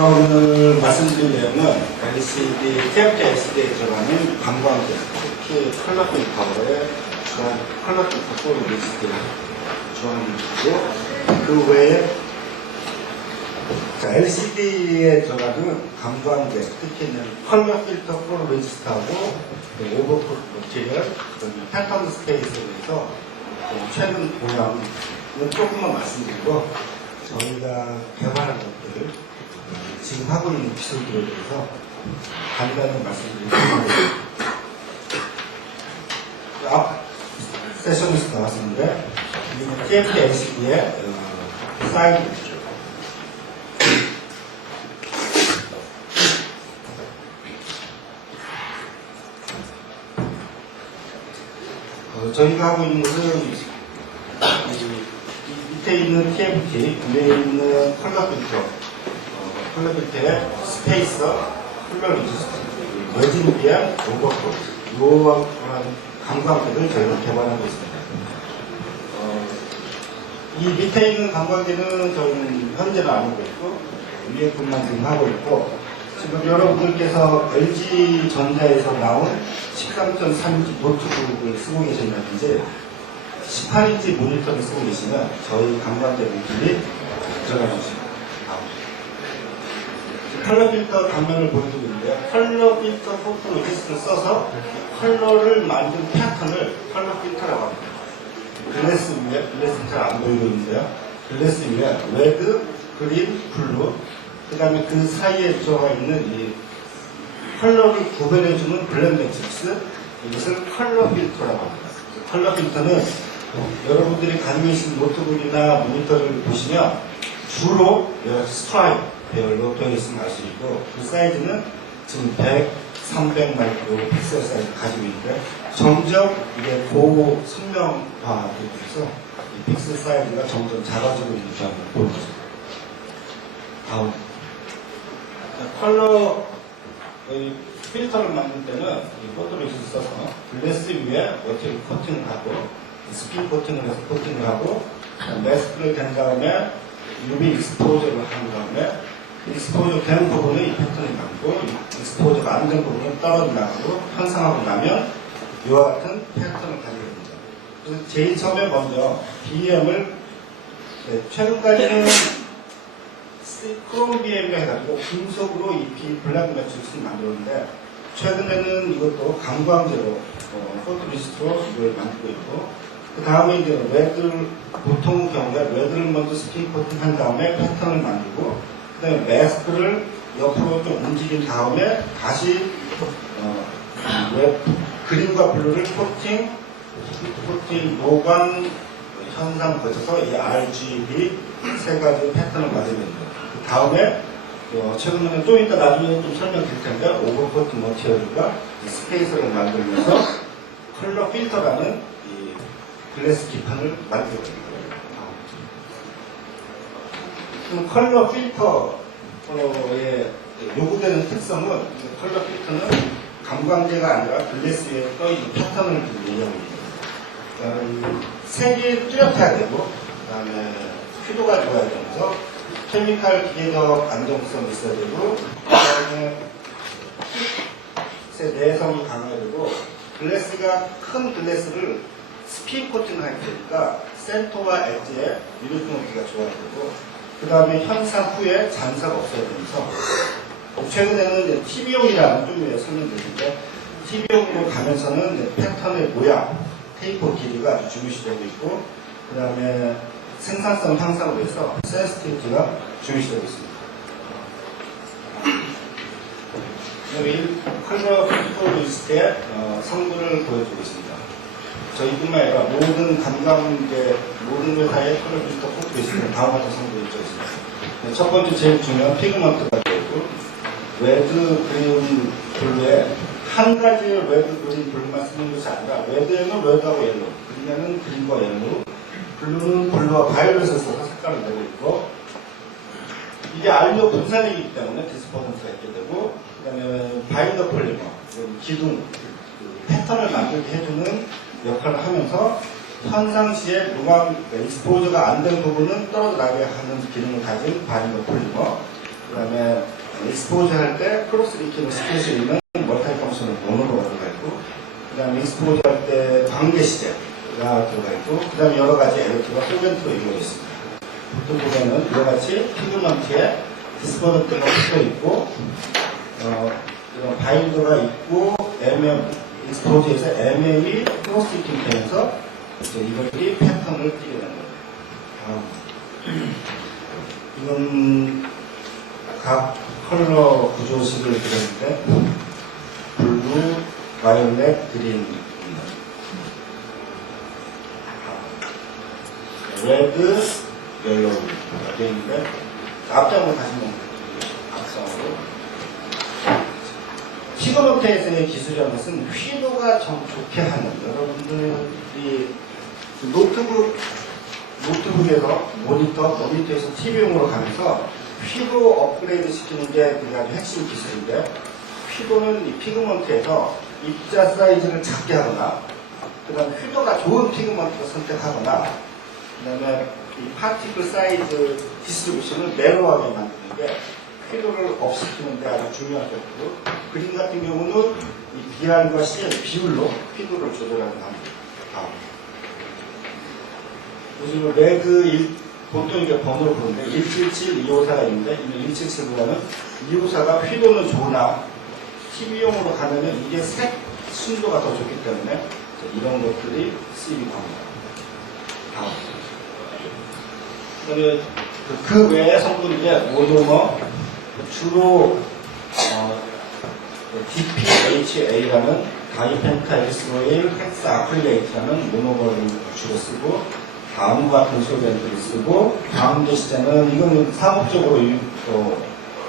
제가 오늘 말씀드릴 내용은 LCD, TFT LCD에 들어가는 감광제, 특히 컬러 필터의 컬러 필터 포 리스트를 주어하고, 그 외에 LCD에 들어가는 감광제, 특히 컬러 필터 포 리스트하고 오버풋 머티리얼, 패턴 스페이스에 대해서 최근 보양은 조금만 말씀드리고, 저희가 개발한 것들, 지금 하고 있는 기술들에 대해서 간단히 말씀드리겠습니다. 앞 세션에서 나왔었는데, 이는 TFT LCD의 사이즈죠. 저희가 하고 있는 것은 밑에 있는 TFT, 위에 있는 컬러 필터, 컬러 필터의 스페이서, 컬러 리지스트, 머지미디안, 오버풋, 이러한 감광제를 저희가 개발하고 있습니다. 이 밑에 있는 감광제는 저희는 현재는 안 하고 있고, 위에 분만 지금 하고 있고, 지금 여러분들께서 LG전자에서 나온 13.3인치 노트북을 쓰고 계신다든지 18인치 모니터를 쓰고 계시면 저희 감광제 모듈이 들어가 주십니다. 컬러 필터 단면을 보여주고 있는데요. 컬러 필터 포토 리스트를 써서 컬러를 만든 패턴을 컬러 필터라고 합니다. 글래스 위에, 글래스는 잘 안 보이고 있는데요. 글래스 위에 레드, 그린, 블루, 그 다음에 그 사이에 들어가 있는 이 컬러를 구별해주는 블렌드 매트릭스, 이것을 컬러 필터라고 합니다. 컬러 필터는 여러분들이 가지고 계신 노트북이나 모니터를 보시면 주로 스트라이프 배열로 되어 있음을 알 수 있고, 그 사이즈는 지금 100, 300 마이크로 픽셀 사이즈 가지고 있는데, 점점 이게 고고 선명화되고 있어서 이 픽셀 사이즈가 점점 작아지고 있는 점을 보여주죠. 다음. 컬러 필터를 만들 때는 이 포토리스트를 써서 글래스 위에 머티리얼 코팅을 하고, 스핀 코팅을 해서 코팅을 하고, 매스크를 된 다음에 UV 익스포저를 한 다음에 익스포저 된 부분은 이 패턴이 나오고, 익스포저가 안 된 부분은 떨어져 나가고 현상하고 나면 이와 같은 패턴을 가지게 됩니다. 그래서 제일 처음에 먼저 BM을 최근까지는 크롬 BM이라 해가지고 금속으로 이 블랙 매트릭스를 만들었는데, 최근에는 이것도 감광제로 포토리스트로 이걸 만들고 있고, 그 다음에 이제 레드를, 보통 경우에 레드를 먼저 스킨 코팅 한 다음에 패턴을 만들고, 그 다음에 마스크를 옆으로 좀 움직인 다음에 다시 그린과 블루를 코팅, 노광 현상 거쳐서 이 RGB 세 가지 패턴을 만들게 됩니다. 그 다음에 최근에는 좀 이따 나중에 좀 설명드릴 텐데, 오버코트 머티리얼과 스페이스를 만들면서 컬러 필터라는 이 글래스 기판을 만들게 됩니다. 컬러 필터에 요구되는 특성은, 컬러 필터는 감광제가 아니라 글래스 위에 떠있는 패턴을 얘기하고 있습니다. 색이 뚜렷해야 되고, 그 다음에 휘도가 좋아야 되면서 케미칼 기계적 안정성이 있어야 되고, 그 다음에 내성이 강해야 되고, 글래스가 큰 글래스를 스핀 코팅을 할 테니까 센터와 엣지에 유니폼티가 좋아야 되고, 그 다음에 현상 후에 잔사가 없어야 되면서, 최근에는 TV용이라는 좀 위에 설명드리는데, TV용으로 가면서는 패턴의 모양, 테이프 길이가 아주 중요시되고 있고, 그 다음에 생산성 향상을 위해서 센스티비티가 중요시되고 있습니다. 여기 컬러 필터 리스트의 성분을 보여주고 있습니다. 저희뿐만 아니라 모든 감광제, 모든 회사의 컬러 필터 포토 리스트는 다음과 같은 성분이 있습니다. 첫 번째 제일 중요한 피그먼트가 되고, 레드, 그린, 블루에 한 가지 레드, 그린, 블루만 쓰는 것이 아니라, 레드에는 레드하고 옐로우, 그린에는 그린과 옐로우, 블루는 블루와 바이올렛을 써서 색깔을 내고 있고, 이게 알료 분산이기 때문에 디스퍼던스가 있게 되고, 그 다음에 바인더 폴리머, 기둥, 패턴을 만들게 해주는 역할을 하면서 현상시에 노광 익스포저가 안 된 부분은 떨어져 나게 하는 기능을 가진 바인더 폴리머, 그 다음에 익스포저 할 때 크로스 링킹을 시킬 수 있는 멀티 펑션을 모노로가 들어가 있고, 그 다음에 익스포저 할 때 광대 시제가 들어가 있고, 그 다음에 여러 가지 엘렉트가 필멘트로 이루어져 있습니다. 보통 보면은 이와 같이 피그먼트에 디스퍼던트가 붙어 있고, 이런 바인더가 있고, 익스포저에서 MM이 크로스 링킹 되면서 이것들이 패턴을 띄게 되는 겁니다. 이건 각 컬러 구조식을 그렸는데 블루, 바이올렛, 그린, 레드, 옐로우 이렇게 있는데 앞장으로 다시 보면 앞장으로 피그먼트에서의 기술이라는 것은 휘도가 좀 좋게 하는, 여러분들이 노트북에서 모니터에서 TV용으로 가면서 휘도 업그레이드 시키는 게 아주 핵심 기술인데, 휘도는 이 피그먼트에서 입자 사이즈를 작게 하거나, 그 다음에 휘도가 좋은 피그먼트를 선택하거나, 그 다음에 이 파티클 사이즈 디스트리뷰션을 내로하게 만드는 게 휘도를 업시키는 데 아주 중요한 것이고, 그림 같은 경우는 이 BR과 CL 비율로 휘도를 조절하는 겁니다. 요즘 레드 보통 이게 번호를 부르는데 177, 254가 있는데 177보다는 254가 휘도는 좋으나 TV용으로 가면은 이게 색 순도가 더 좋기 때문에 이런 것들이 쓰이기도 합니다. 다음. 그 외의 성분인데 모노머 주로 DPHA라는 다이펜타일스로일 헥스아크릴레이트라는 모노머를 주로 쓰고, 다음과 같은 솔벤트를 쓰고, 다음 게시자는 이거는 상업적으로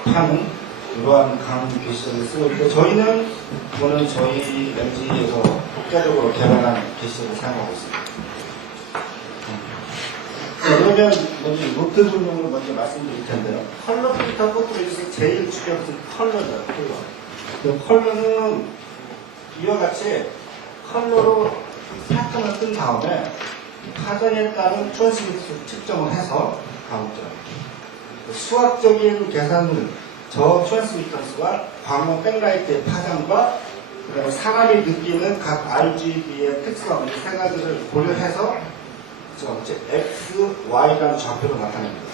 파는 이러한 강 게시자를 쓰고 있고, 저희는 이거는 저희 MG에서 독자적으로 개발한 게시자를 사용하고 있습니다. 그러면 먼저 노트북용을 먼저 말씀드릴 텐데요. 컬러 필터 포토에서 제일 중요한 것은 컬러죠. 컬러는 이와 같이 컬러로 패턴을 뜬 다음에 파장에 따른 트랜스미터 측정을 해서 가급적 수학적인 계산은 저 트랜스미터스와 광원 백라이트의 파장과 그다음에 사람이 느끼는 각 RGB의 특성 이 세 가지를 고려해서 X, Y라는 좌표로 나타냅니다.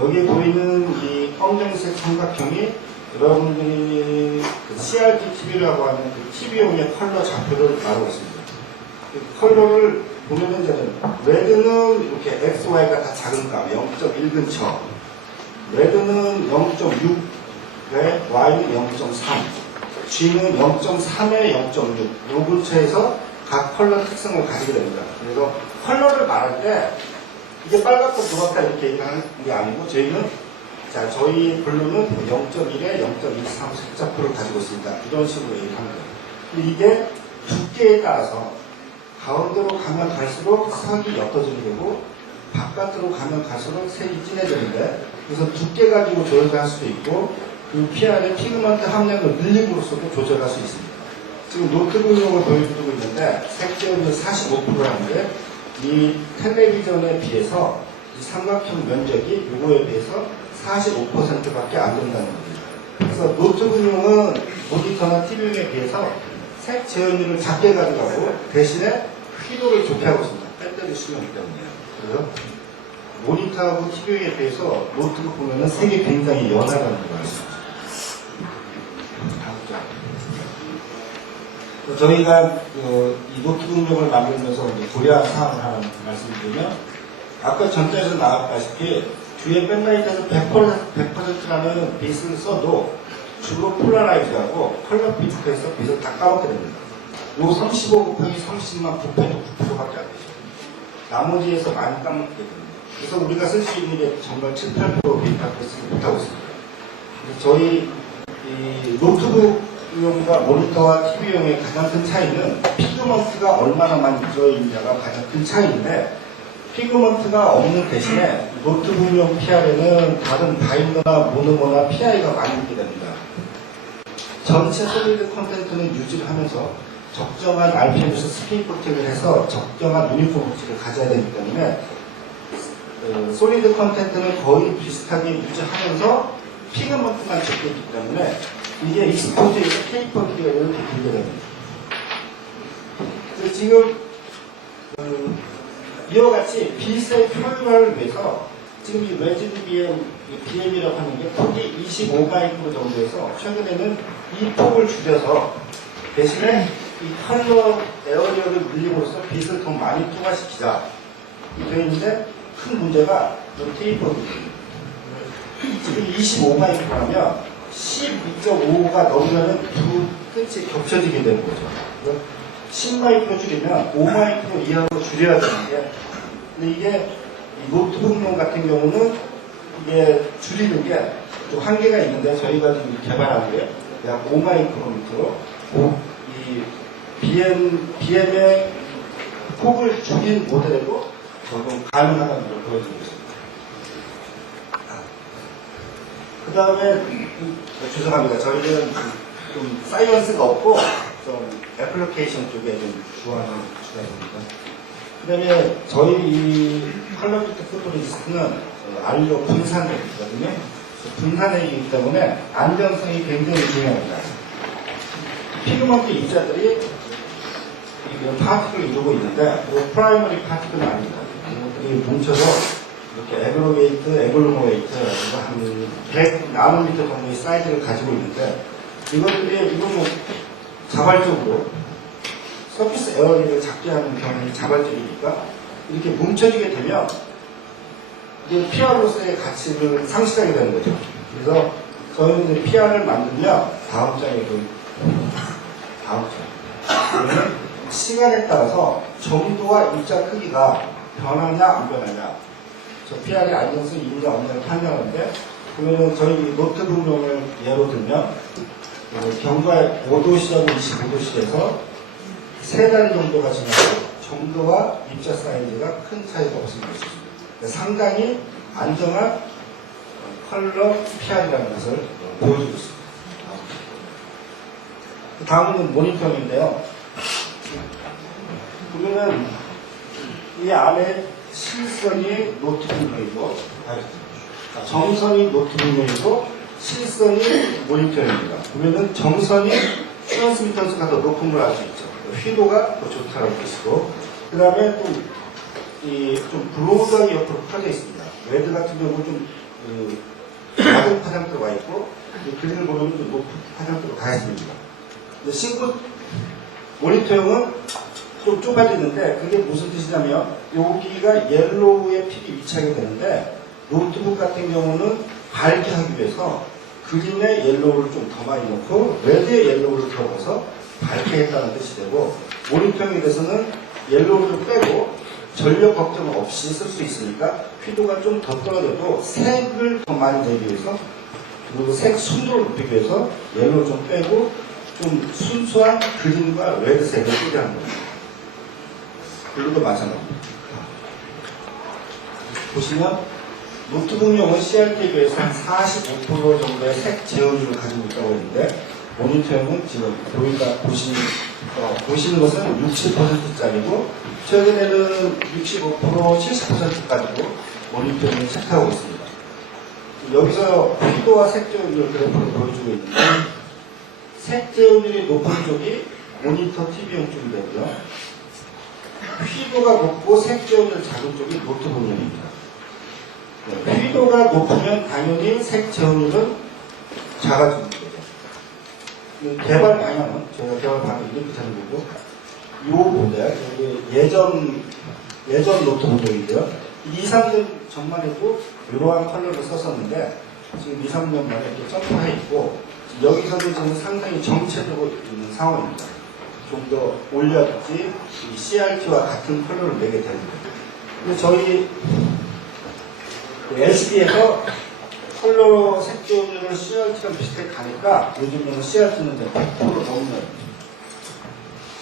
여기 보이는 이 검정색 삼각형이 여러분들이 CRT TV라고 하는 그 TV용의 컬러 좌표를 말하고 있습니다. 그 컬러를 보면은 이제는 레드는 이렇게 X, Y가 다 작은 값 0.1 근처, 레드는 0.6에 Y는 0.3, G는 0.3에 0.6 요 근처에서 각 컬러 특성을 가지게 됩니다. 그래서 컬러를 말할 때 이게 빨갛고 노랗다 이렇게 얘기하는 게 아니고, 저희는 저희 블루는 0.1에 0.23 색자표를 가지고 있습니다. 이런 식으로 얘기합니다. 이게 두께에 따라서 가운데로 가면 갈수록 색이 옅어지는 거고, 바깥으로 가면 갈수록 색이 진해지는데, 그래서 두께 가지고 조절할 수도 있고, 그 PR의 피그먼트 함량을 늘림으로써도 조절할 수 있습니다. 지금 노트북용을 보여주고 있는데 색제율이 45%라는데, 이 텔레비전에 비해서 이 삼각형 면적이 이거에 비해서 45%밖에 안 된다는 겁니다. 그래서 노트북용은 모니터나 TV용에 비해서 색 재현율을 작게 가져가고 대신에 휘도를 좋게 하고 있습니다. 배터리 수명이기 때문에요. 그래서 모니터하고 TV용에 비해서 노트북 보면은 색이 굉장히 연하다는 거예요. 저희가 이 노트북용을 만들면서 고려한 사항을 하나 말씀드리면, 아까 전자에서 나왔다시피 뒤에 백라이트에서 100%라는 빛을 써도 주로 폴라라이즈하고 컬러 필터에서 빛을 다 까먹게 됩니다. 요 35 곱하기 30만 곱해도 9%밖에 안 되죠. 나머지에서 많이 까먹게 됩니다. 그래서 우리가 쓸 수 있는 게 정말 7, 8% 빛밖에 쓰지 못하고 있습니다. 저희 이 노트북용과 모니터와 TV용의 가장 큰 차이는 피그먼트가 얼마나 많이 들어있느냐가 가장 큰 차이인데, 피그먼트가 없는 대신에 노트북용 PR에는 다른 바인더나 모노머나 PI가 많이 있게 됩니다. 전체 솔리드 콘텐츠는 유지를 하면서 적정한 RPM에서 스피드 프로텍을 해서 적정한 유니폼리티를 가져야 되기 때문에 솔리드 콘텐츠는 거의 비슷하게 유지하면서 피그먼트만 적혀 있기 때문에 이게 익스포즈에서 테이퍼기가 이렇게 들게 됩니다. 그래서 지금 이와 같이 빛의 효율화를 위해서 지금 이 레지드 BM이라고 하는 게 폭이 25마이크로 정도에서 최근에는 이 폭을 줄여서 대신에 이 컬러 에어리어를 늘림으로써 빛을 더 많이 투과시키자 되어 있는데 큰 문제가 이 테이퍼입니다. 지금 25마이크로라면 12.5가 넘으면 두 끝이 겹쳐지게 되는 거죠. 10마이크로 줄이면 5마이크로 이하로 줄여야 되는데, 근데 이게 노트북용 같은 경우는 이게 줄이는 게 좀 한계가 있는데 저희가 지금 개발한 게 약 5마이크로미터로 이 BM의 폭을 줄인 모델에도 적용 가능하다는 걸 보여주고 있습니다. 그 다음에 죄송합니다. 저희는 좀 사이언스가 없고 좀 애플리케이션 쪽에 좀 주하는 주장입니다. 그 다음에 저희 이 컬러피트 포토레지스트는 알로 분산되거든요. 분산되기 때문에 안정성이 굉장히 중요합니다. 피그먼트 입자들이 파티클을 이루고 있는데 프라이머리 파티클은 아닙니다. 이것들이 뭉쳐서 이렇게 에글로메이트 한 100나노미터 정도의 사이즈를 가지고 있는데 이것들이 이거는 자발적으로 서피스 에어리를 작게 하는 경향이 자발적이니까 이렇게 뭉쳐지게 되면 이게 PR로서의 가치를 상실하게 되는 거죠. 그래서 저희는 이제 PR을 만들면 다음 장에 다음 장 시간에 따라서 점도와 입자 크기가 변하냐 안 변하냐 저 PR의 안정성이 있는지 없느냐를 판단하는데 그러면 저희 노트북용을 예로 들면 경과의 5도시하고 25도시에서 3달 정도가 지나고 점도와 입자 사이즈가 큰 차이가 없습니다. 상당히 안정한 컬러 PR이라는 것을 보여주고 있습니다. 다음은 모니터인데요. 보면은 이 안에 실선이 노트북용이고 정선이 노트북용이고 실선이 모니터입니다. 보면은 정선이 트랜스미터스가 더 높은 걸 알 수 있죠. 휘도가 더 좋다라고 보시고 그 다음에 좀 브로드하게 옆으로 펴져 있습니다. 레드 같은 경우는 좀 낮은 파장도가 있고 그림을 보면 좀 높은 파장도로 가 있습니다. 싱글 모니터용은 좀 좁아지는데 그게 무슨 뜻이냐면 여기가 옐로우의 픽이 위치하게 되는데 노트북 같은 경우는 밝게 하기 위해서 그린의 옐로우를 좀 더 많이 넣고 레드의 옐로우를 더 넣어서 밝게 했다는 뜻이 되고 모니터용에 대해서는 옐로우를 좀 빼고 전력 걱정 없이 쓸 수 있으니까 휘도가 좀 더 떨어져도 색을 더 많이 내기 위해서 그리고 색 순도를 높이기 위해서 옐로우 좀 빼고 좀 순수한 그린과 레드색을 쓰게 하는 겁니다. 블루도 마찬가지입니다. 보시면 노트북용은 CRT에 비해서 한 45% 정도의 색 제어율을 가지고 있다고 했는데 모니터용은 지금 보시는 것은 60%짜리고 최근에는 65%, 70%까지도 모니터용을 체크하고 있습니다. 여기서 휘도와 색 제어율을 그래프를 보여주고 있는데 색 제어율이 높은 쪽이 모니터 TV용 쪽이 되고요. 휘도가 높고 색 제어율이 작은 쪽이 노트북용입니다. 휘도가 높으면 당연히 색 제어율은 작아지는 거죠. 개발 방향은 제가 개발 방향이 이렇게 되는 거고 이 모델 예전 노트북인데요. 2, 3년 전만 해도 이러한 컬러를 썼었는데 지금 2, 3년 만에 이렇게 점프해 있고 여기서도 지금 상당히 정체되고 있는 상황입니다. 좀 더 올려야지 CRT와 같은 컬러를 내게 됩니다. 근데 저희 LCD에서 컬러 색조율을 CRT랑 비슷하게 가니까 요즘에는 CRT는 100% 넘는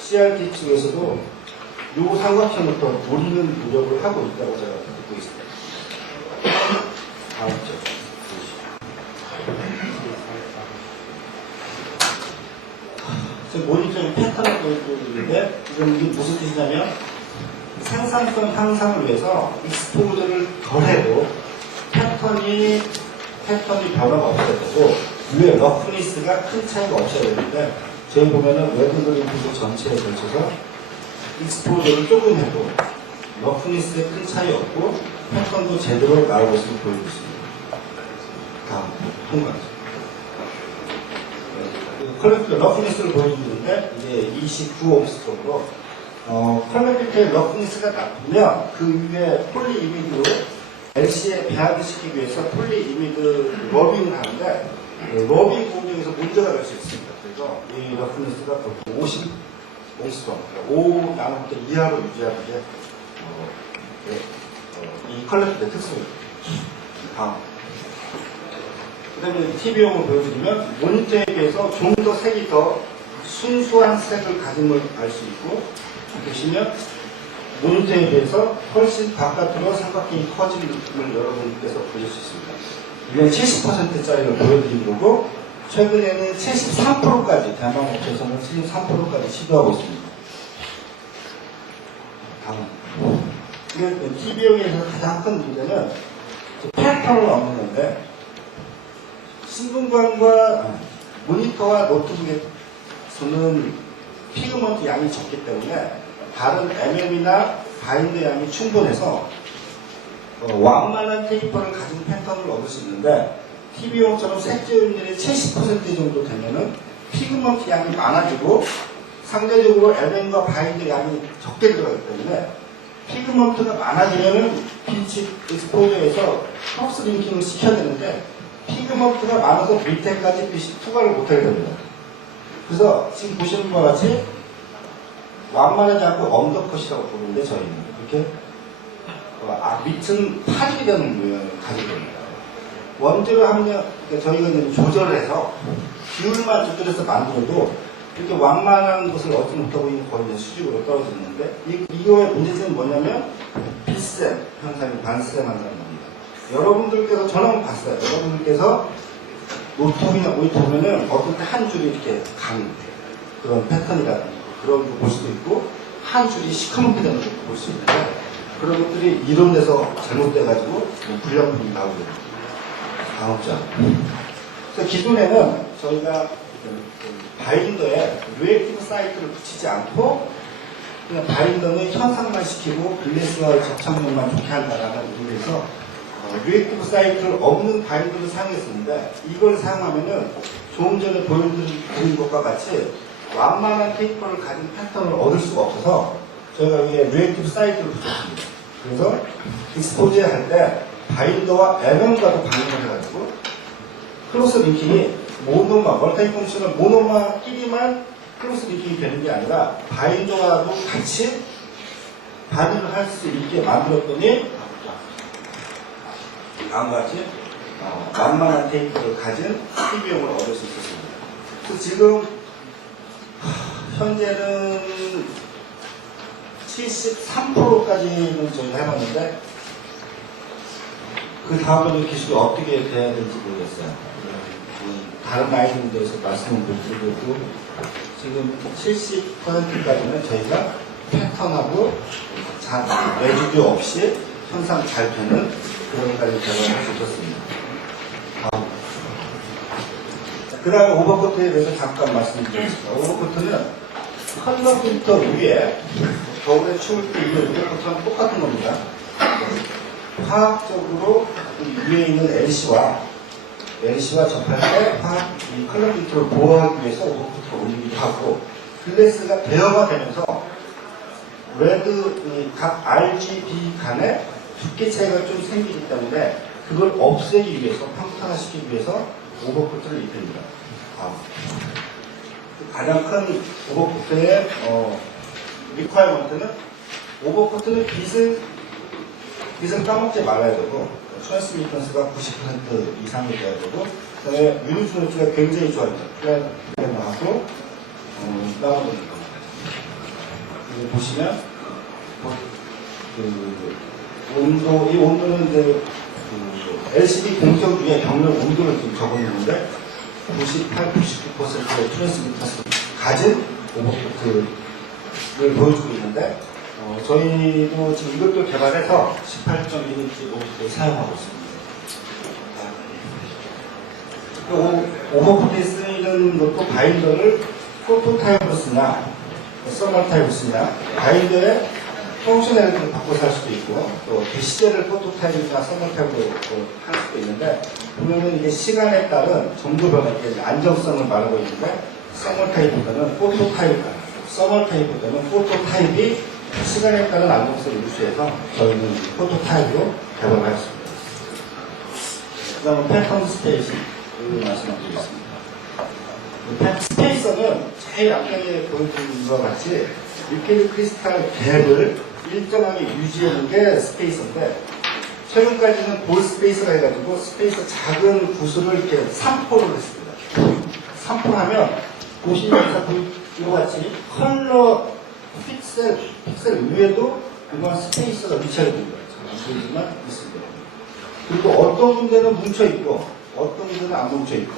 CRT 측에서도 요 삼각형을 더 노리는 노력을 하고 있다고 제가 듣고 있습니다. 다음 점. 지금 모니터링 패턴을 보여주고 있는데 이건 이게 무슨 뜻이냐면 생산성 향상을 위해서 익스포저를 덜해도 패턴이 패턴이 변화가 없어야 되고 위에 러프니스가 큰 차이가 없어야 되는데 저희 보면은 웨드그린피드 전체에 걸쳐서 익스포저를 조금 해도 러프니스에 큰 차이 없고 패턴도 제대로 나오고 있음을 보이고 있습니다. 다음 통과하죠. 컬렉트 러프니스를 보여주는데 이제 29옴스트록으로 컬렉 밑에 러프니스가 나쁘면 그 위에 폴리이미드로 LC에 배합을 시키기 위해서 폴리이미드 러빙을 하는데 러빙 공정에서 문제가 될 수 있습니다. 그래서 이 러프니스가 보통 50옴스트록 5 나노미터 이하로 유지하는 게 이 컬렉트의 특성입니다. 다음. 그 다음에 TV용을 보여드리면 모니터에 비해서 좀 더 색이 더 순수한 색을 가짐을 알 수 있고 보시면 모니터에 비해서 훨씬 바깥으로 삼각형이 커진 느낌을 여러분께서 보실 수 있습니다. 이건 70%짜리를 보여드린 거고 최근에는 73%까지 대만 업체에서는 73%까지 시도하고 있습니다. 다음. TV용에서 가장 큰 문제는 패턴을 얻는 건데 신분관과 모니터와 노트북에서는 피그먼트 양이 적기 때문에 다른 MM이나 바인드 양이 충분해서 완만한 테이퍼를 가진 패턴을 얻을 수 있는데 TV용처럼 색조율이 70% 정도 되면은 피그먼트 양이 많아지고 상대적으로 MM과 바인드 양이 적게 들어가기 때문에 피그먼트가 많아지면은 빛이 익스포저에서 크로스 링킹을 시켜야 되는데 피그먼트가 많아서 밑에까지 빛이 투과를 못하게 됩니다. 그래서 지금 보시는 것과 같이 완만하지 않고 언더컷이라고 부르는데 저희는 이렇게 밑은 파지게 되는 모양을 가지고 있습니다. 원재료 함량, 그러니까 저희가 이제 조절을 해서 비율만 조절해서 만들어도 이렇게 완만한 것을 얻지 못하고 있는 거의 이제 수직으로 떨어지는데 이거의 문제점은 뭐냐면 빛샘 현상이 반샘한다는 겁니다. 여러분들께서 저는 봤어요. 여러분들께서 노트북이나 모니터 보면은 어떤 때 한 줄이 이렇게 간 그런 패턴이라든지 그런 거 볼 수도 있고 한 줄이 시커멓게 되는 것도 볼 수 있는데 그런 것들이 이론에서 잘못돼가지고 불량품이 나오게 됩니다. 다음 장. 그래서 기존에는 저희가 바인더에 리액티브 사이트를 붙이지 않고 그냥 바인더는 현상만 시키고 글래스와 접착력만 좋게 한다라는 의미에서 리액티브 사이트를 없는 바인더를 사용했었는데 이걸 사용하면은 조금 전에 보여드린 것과 같이 완만한 테이퍼를 가진 패턴을 얻을 수가 없어서 저희가 여기에 리액티브 사이트를 붙였습니다. 그래서 익스포즈 할 때 바인더와 MM과도 반응을 해가지고 크로스 링킹이 모노마, 멀티 펑션을 모노마끼리만 크로스 링킹이 되는 게 아니라 바인더와도 같이 반응을 할 수 있게 만들었더니 다음과 같이 완만한 테이프를 가진 TV용을 얻을 수 있었습니다. 그래서 지금 현재는 73%까지는 저희가 해봤는데 그 다음에는 기술이 어떻게 돼야 될지 모르겠어요. 다른 아이들에 대해서 말씀을 못 드리고 지금 70%까지는 저희가 패턴하고 레지듀 없이 현상 잘 되는 그런까지 개발할 수 있었습니다. 그 다음에 오버코트에 대해서 잠깐 말씀드리겠습니다. 오버코트는 컬러 필터 위에 겨울에 추울 때 위에 오버코트랑 똑같은 겁니다. 화학적으로 위에 있는 LC와 접할 때 이 컬러 필터를 보호하기 위해서 오버코트를 올리기도 하고 글래스가 대여가 되면서 레드 각 RGB 간에 두께 차이가 좀 생기기 때문에 그걸 없애기 위해서 평탄화시키기 위해서 오버코트를 입힙니다. 가장 큰 오버코트의 리ኳ어먼트는 오버코트는 빛을 까먹지 말아야 되고 트랜스미턴스가 90% 이상이 돼야 되고 그다음에 유닛 노트가 굉장히 좋아요. 플랫하고 다운되는 겁니다. 여기 보시면 온도, 이 온도는 이제 LCD 공정 중에 경력 온도를 지금 적어놓는데 98, 99%의 트랜스미터를 가진 오버코트를 보여주고 있는데 저희도 지금 이것도 개발해서 18.1인치 오버코트를 사용하고 있습니다. 오버풋에 쓰이는 것도 바인더를 포토 타입으로 쓰냐, 서머 타입으로 쓰냐, 바인더의 펑셔널리티를 바꿔서 할 수도 있고, 또 게시제를 포토 타입이나 서머 타입으로 할 수도 있는데, 보면은 이게 시간에 따른 정보 변화, 안정성을 말하고 있는데, 서머 타입보다는 포토 타입, 서머 타입보다는 포토 타입이 시간에 따른 안정성을 유지해서 저희는 포토 타입으로 개발하였습니다. 그 다음에 패턴 스페이스 말씀드리겠습니다. 스페이서는 제일 앞쪽에 보여드린 것 같이 리퀴드 크리스탈 갭을 일정하게 유지하는 게 스페이서인데, 최근까지는 볼 스페이서가 해가지고 스페이서 작은 구슬을 이렇게 3포를 했습니다. 3포 하면 보시면서 이와 같이 컬러 픽셀 위에도 그동안 스페이서가 위치하게 된 거예요. 안 보이지만 있습니다. 그리고 어떤 군데는 뭉쳐있고 어떤 군데는 안 뭉쳐있고,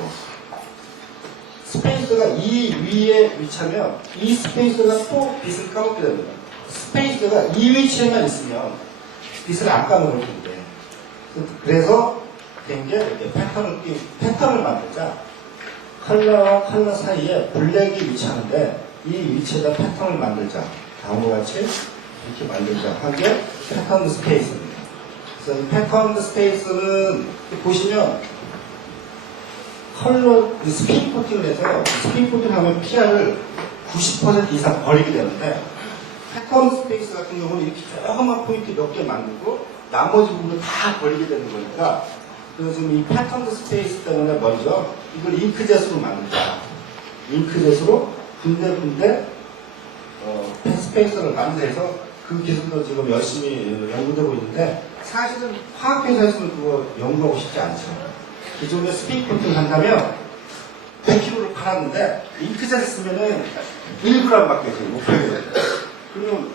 스페이스가 이 위에 위치하면 이 스페이스가 또 빛을 까먹게 됩니다. 스페이스가 이 위치에만 있으면 빛을 안 까먹을 텐데, 그래서 된 게 이렇게 패턴을 만들자. 컬러와 컬러 사이에 블랙이 위치하는데 이 위치에다 패턴을 만들자. 다음과 같이 이렇게 만들자 한 게 패턴 스페이스입니다. 그래서 이 패턴 스페이스는 보시면 컬러 스피인 코팅을 해서, 스피인 코팅 하면 PR을 90% 이상 버리게 되는데, 패턴 스페이스 같은 경우는 이렇게 조그만 포인트 몇 개 만들고 나머지 부분을 다 버리게 되는 거니까, 그래서 지금 이 패턴 스페이스 때문에 먼저 이걸 잉크젯으로 만들자. 잉크젯으로 군데군데 스페이스를 만들어서 그 기술도 지금 열심히 연구되고 있는데, 사실은 화학회사에서는 그거 연구하고 싶지 않죠. 기존에 스피인 코팅을 한다면 100kg를 팔았는데 잉크젯을 쓰면은 1g밖에 못 팔게 돼요. 그러면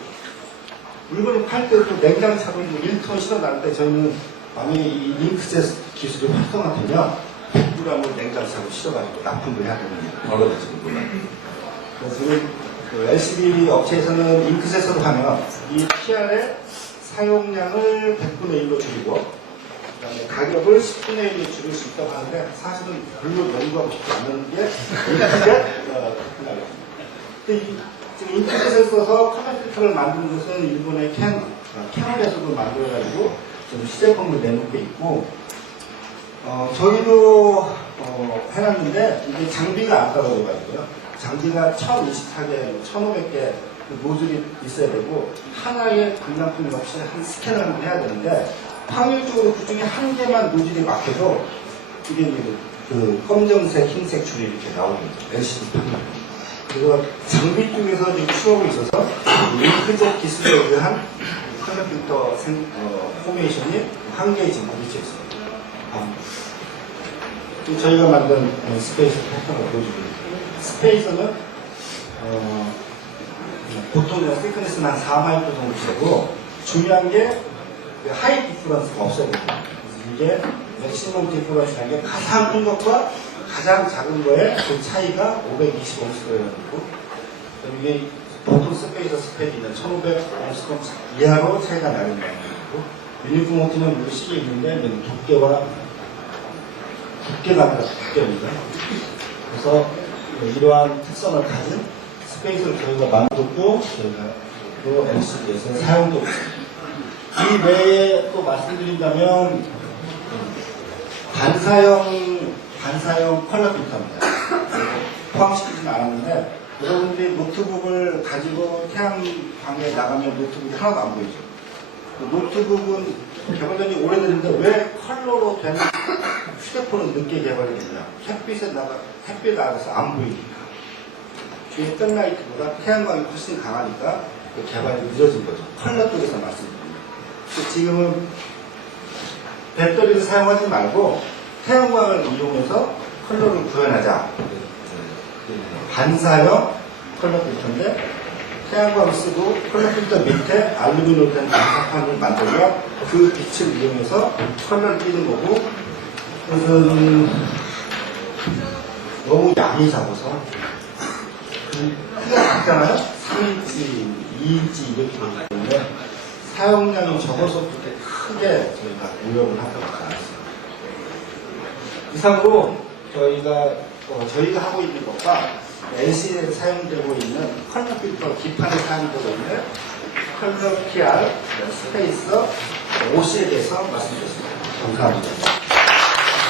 물건을 팔 때도 냉장차로 1톤 실어놨는데, 저희는 만약에 이 잉크젯 기술이 활성화되면 100g을 냉장차로 실어가지고 납품을 해야 되는 벌어져 지금. 그래서 지금 그 LCD 업체에서는 잉크젯으로 하면 이 PR의 사용량을 100분의 1로 줄이고, 그다음에 가격을 10분의 1로 줄일 수 있다고 하는데, 사실은 별로 연구하고 싶지 않은 게 잉크젯 테크놀로지입니다. 지금 잉크젯을 써서 컬러 필터를 만드는 것은 일본의 캐논에서도 만들어가지고 좀 시제품을 내놓고 있고, 저희도 해놨는데 이게 장비가 안 따라줘가지고요. 장비가 1024개, 1500개 노즐이 있어야 되고, 하나의 불량품이 없이 한 스캐너를 해야 되는데, 확률적으로 그 중에 한 개만 노즐이 막혀도 이게 그 검정색, 흰색 줄이 이렇게 나오는 거죠. LCD 판넬. 그리고 장비 쪽에서 지금 추억이 있어서 잉크젯 기술에 의한 컬러 필터 포메이션이 한계에 지금 부딪혀 있습니다. 저희가 만든 스페이스 패턴을 보여주고, 스페이스는 보통 시크니스는 한 4마이크 정도 되고, 중요한 게 하이 디퍼런스가 없어야 됩니다. 이게 맥시멈 디퍼런스라는 게 가장 큰 것과 가장 작은 거에 그 차이가 520옴스거리고, 이게 보통 스페이스는 1500옴스거 이하로 차이가 나는 거고, 유니폼 오티는 식이 있는데 두께가 두께입니다. 그래서 이러한 특성을 가진 스페이스를 저희가 만들었고, 저희가 또 LCD에서 사용도 있습니다. 이 외에 또 말씀드린다면 반사형 컬러 필터입니다. 포함시키지는 않았는데, 여러분들이 노트북을 가지고 태양광에 나가면 노트북이 하나도 안 보이죠. 노트북은 개발된 지 오래됐는데 왜 컬러로 된 휴대폰은 늦게 개발이 됐냐? 햇빛에 나가서 안 보이니까. 뒤에 백라이트보다 태양광이 훨씬 강하니까 그 개발이 늦어진 거죠. 컬러 쪽에서 말씀드립니다. 지금은 배터리를 사용하지 말고 태양광을 이용해서 컬러를 구현하자. 반사형 컬러 필터인데, 태양광을 쓰고 컬러 필터 밑에 알루미늄 된 반사판을 만들면 그 빛을 이용해서 컬러를 띄는 거고, 그것은 너무 양이 작아서 크기가 작잖아요. 3인치, 2인치 이렇게 되기 때문에 사용량이 적어서 그렇게 크게 저희가 노력을 하도록 하겠습니다. 이상으로 저희가 하고 있는 것과 LCD에 사용되고 있는 컬러 필터 기판에 사용되고 있는 컬러 PR 스페이서 OC에 대해서 말씀드렸습니다. 감사합니다.